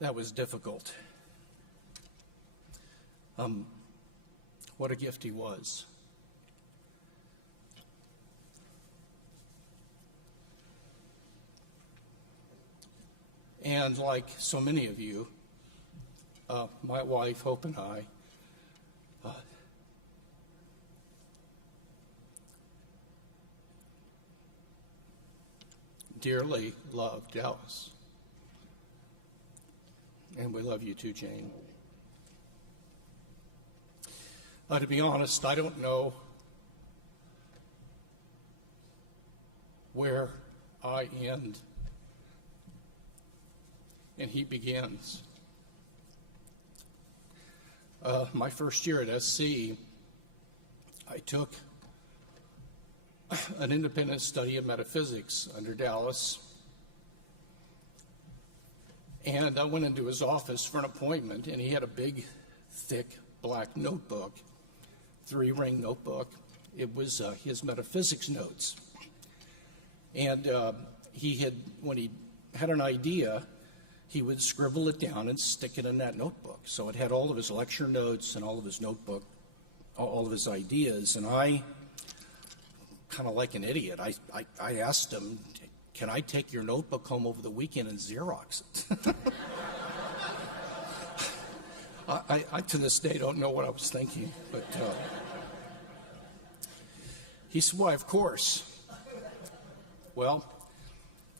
That was difficult. What a gift he was. And like so many of you, my wife, Hope, and I, dearly love Dallas. And we love you too, Jane. To be honest, I don't know where I end and he begins. My first year at SC, I took an independent study of metaphysics under Dallas. And I went into his office for an appointment, and he had a big, thick, black notebook, 3-ring notebook. It was his metaphysics notes. And when he had an idea, he would scribble it down and stick it in that notebook. So it had all of his lecture notes and all of his notebook, all of his ideas. And I, kind of like an idiot, I asked him, can I take your notebook home over the weekend and Xerox it? I to this day don't know what I was thinking, but he said, why, of course. Well,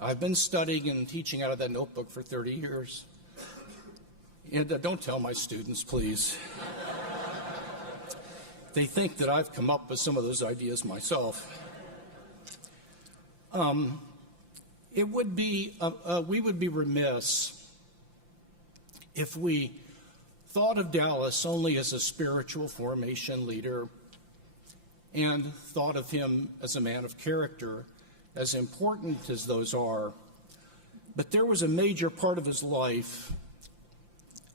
I've been studying and teaching out of that notebook for 30 years. And don't tell my students, please. They think that I've come up with some of those ideas myself. We would be remiss if we thought of Dallas only as a spiritual formation leader and thought of him as a man of character, as important as those are. But there was a major part of his life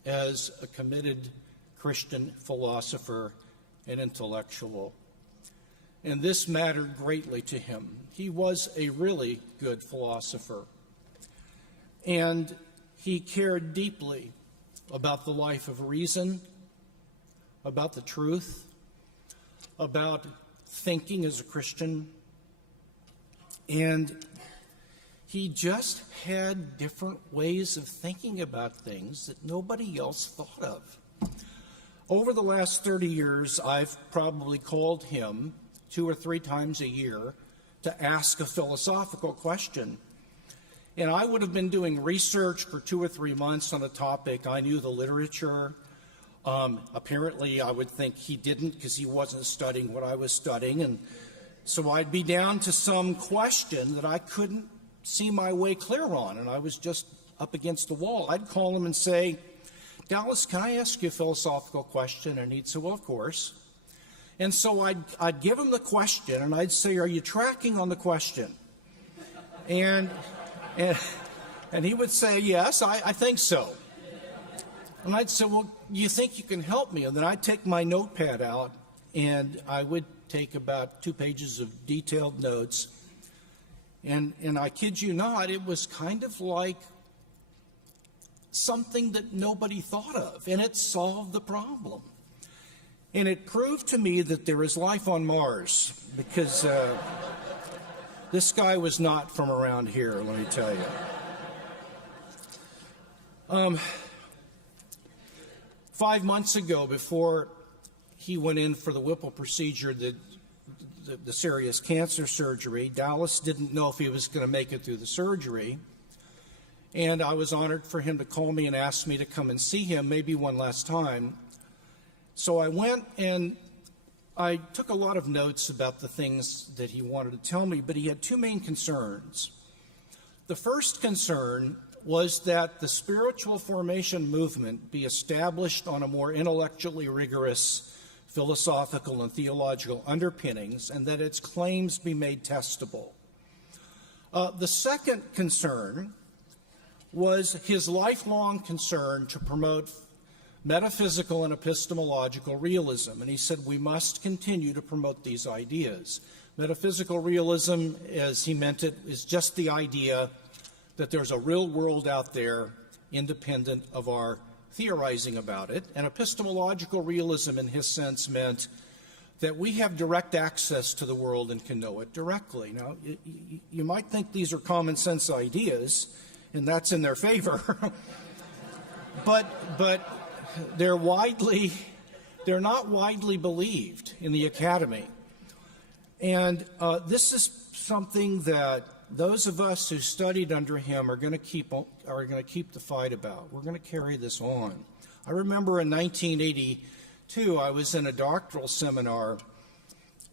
as a committed Christian philosopher and intellectual. And this mattered greatly to him. He was a really good philosopher. And he cared deeply about the life of reason, about the truth, about thinking as a Christian. And he just had different ways of thinking about things that nobody else thought of. Over the last 30 years, I've probably called him 2 or 3 times a year to ask a philosophical question. And I would have been doing research for 2 or 3 months on a topic. I knew the literature. Apparently, I would think he didn't because he wasn't studying what I was studying. And so I'd be down to some question that I couldn't see my way clear on, and I was just up against the wall. I'd call him and say, Dallas, can I ask you a philosophical question? And he'd say, well, of course. And so I'd give him the question, and I'd say, are you tracking on the question? And he would say, yes, I think so. And I'd say, well, you think you can help me? And then I'd take my notepad out, and I would take about 2 pages of detailed notes. And I kid you not, it was kind of like something that nobody thought of, and it solved the problem. And it proved to me that there is life on Mars, because this guy was not from around here, let me tell you. 5 months ago, before he went in for the Whipple procedure, the serious cancer surgery, Dallas didn't know if he was going to make it through the surgery. And I was honored for him to call me and ask me to come and see him maybe one last time. So I went and I took a lot of notes about the things that he wanted to tell me, but he had 2 main concerns. The first concern was that the spiritual formation movement be established on a more intellectually rigorous philosophical and theological underpinnings, and that its claims be made testable. The second concern was his lifelong concern to promote metaphysical and epistemological realism, and he said we must continue to promote these ideas. Metaphysical realism, as he meant it, is just the idea that there's a real world out there, independent of our theorizing about it. And epistemological realism, in his sense, meant that we have direct access to the world and can know it directly. Now, you might think these are common sense ideas, and that's in their favor, but they're not widely believed in the academy. And this is something that those of us who studied under him are going to keep the fight about. We're going to carry this on. I remember in 1982, I was in a doctoral seminar,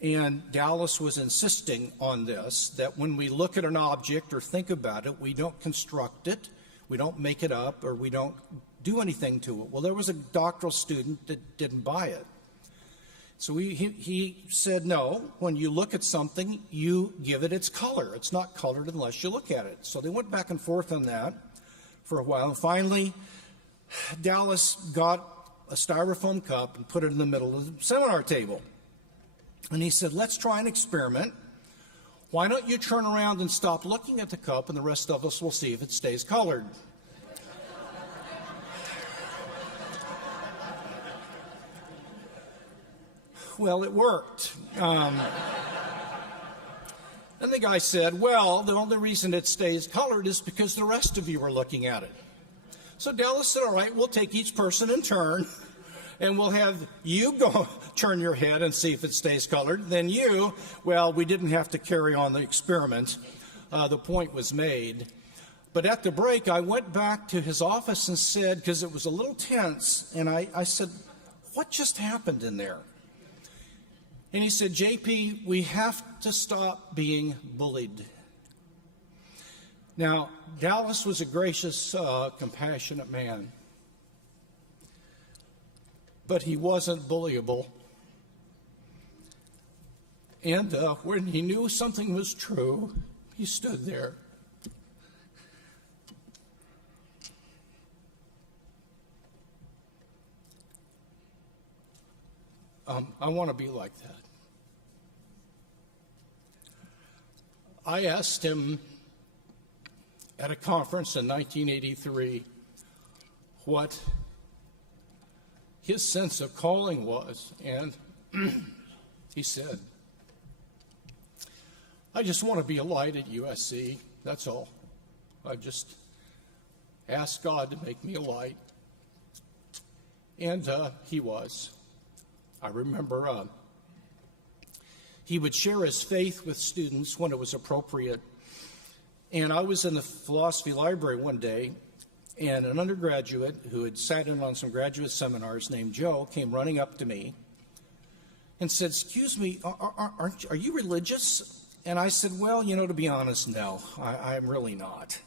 and Dallas was insisting on this, that when we look at an object or think about it, we don't construct it, we don't make it up, or we don't do anything to it. Well, there was a doctoral student that didn't buy it. So he said, no, when you look at something, you give it its color. It's not colored unless you look at it. So they went back and forth on that for a while. And finally, Dallas got a styrofoam cup and put it in the middle of the seminar table. And he said, let's try an experiment. Why don't you turn around and stop looking at the cup, and the rest of us will see if it stays colored. Well, it worked. And the guy said, well, the only reason it stays colored is because the rest of you are looking at it. So Dallas said, all right, we'll take each person in turn, and we'll have you go turn your head and see if it stays colored. Then you, well, we didn't have to carry on the experiment. The point was made. But at the break, I went back to his office and said, because it was a little tense, and I said, what just happened in there? And he said, JP, we have to stop being bullied. Now, Dallas was a gracious, compassionate man, but he wasn't bullyable. And when he knew something was true, he stood there. I want to be like that. I asked him at a conference in 1983 what his sense of calling was, and he said, I just want to be a light at USC, that's all. I just asked God to make me a light. And he was. I remember he would share his faith with students when it was appropriate. And I was in the philosophy library one day, and an undergraduate who had sat in on some graduate seminars named Joe came running up to me and said, excuse me, are you religious? And I said, well, to be honest, no, I'm really not.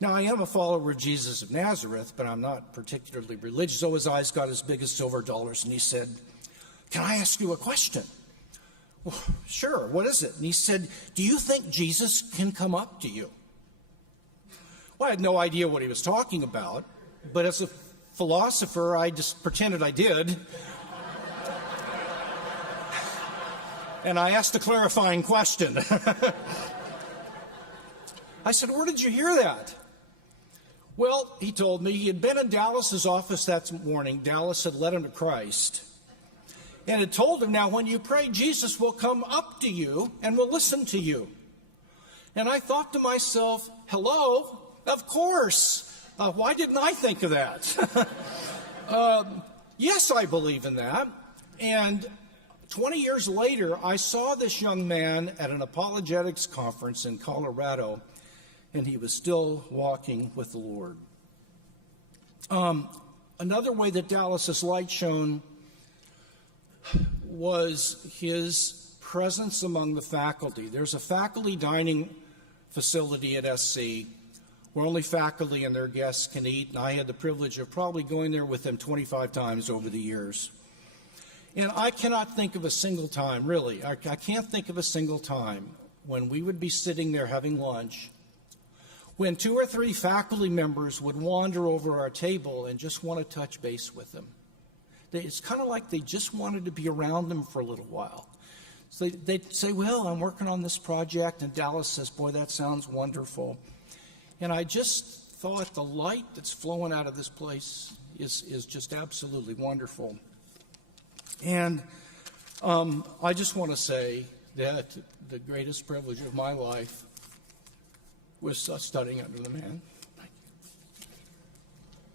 Now, I am a follower of Jesus of Nazareth, but I'm not particularly religious. So his eyes got as big as silver dollars, and he said, can I ask you a question? Well, sure, what is it? And he said, do you think Jesus can come up to you? Well, I had no idea what he was talking about, but as a philosopher, I just pretended I did. And I asked a clarifying question. I said, where did you hear that? Well, he told me he had been in Dallas's office that morning. Dallas had led him to Christ. And had told him, now when you pray, Jesus will come up to you and will listen to you. And I thought to myself, hello, of course. Why didn't I think of that? Yes, I believe in that. And 20 years later, I saw this young man at an apologetics conference in Colorado, and he was still walking with the Lord. Another way that Dallas's light shone was his presence among the faculty. There's a faculty dining facility at SC where only faculty and their guests can eat, and I had the privilege of probably going there with them 25 times over the years. And I cannot think of a single time, really, I can't think of a single time when we would be sitting there having lunch when 2 or 3 faculty members would wander over our table and just want to touch base with them. It's kind of like they just wanted to be around them for a little while. So they'd say, well, I'm working on this project, and Dallas says, boy, that sounds wonderful. And I just thought the light that's flowing out of this place is just absolutely wonderful. And I just want to say that the greatest privilege of my life was studying under the man.